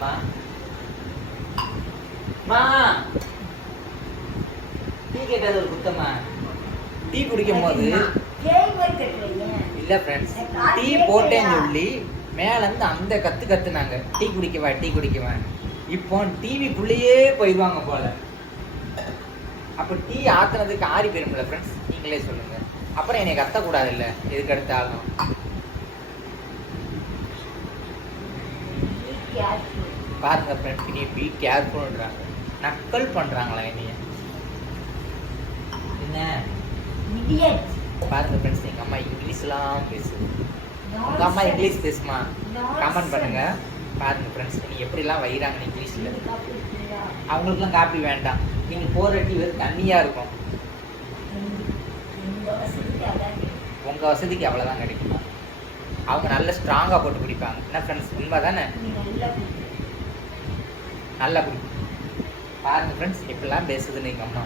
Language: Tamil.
மா மா டீ கேட்டது ஒரு குத்தமா? டீ குடிக்கும் போது இல்ல ஃப்ரெண்ட்ஸ், டீ போட்டேன்னு சொல்லி மேல இருந்து அந்த கத்துனாங்க, டீ குடிக்கவா டீ குடிக்கவா. இப்போ டிவிக்குள்ளேயே போயிடுவாங்க போல. அப்ப டீ ஆத்துனதுக்கு ஆறி போயிரும்ல ஃப்ரெண்ட்ஸ், நீங்களே சொல்லுங்க. அப்புறம் என்னை கத்தக்கூடாது இல்ல எதுக்கு எடுத்தாலும். பாருங்க ஃப்ரெண்ட்ஸ், இனி பி கேர்ஃபுல்ன்றாங்க, நக்கல் பண்றாங்களா என்னைய. என்ன பாருங்க ஃப்ரெண்ட்ஸ், எங்க அம்மா இங்கிலீஷ்லாம் பேசுது. உங்க அம்மா இங்கிலீஷ் பேசுமா? கமெண்ட் பண்ணுங்க. பாருங்க ஃப்ரெண்ட்ஸ், நீ எப்படிலாம் வைறாங்க இங்கிலீஷ்ல. அவங்களுக்குலாம் காப்பி வேண்டாம், நீங்க போற டீ வெறும் தண்ணியா இருக்கும். உங்க வசதிக்கு அவ்வளவுதான் கிடைக்குமா? அவங்க நல்ல ஸ்ட்ராங்கா போட்டு குடிப்பாங்க. என்ன ஃப்ரெண்ட்ஸ், உண்மை தானே? நல்லா குடிக்கும். பாருங்க ஃப்ரெண்ட்ஸ், எப்படிலாம் பேசுதுன்னு எங்க அம்மா.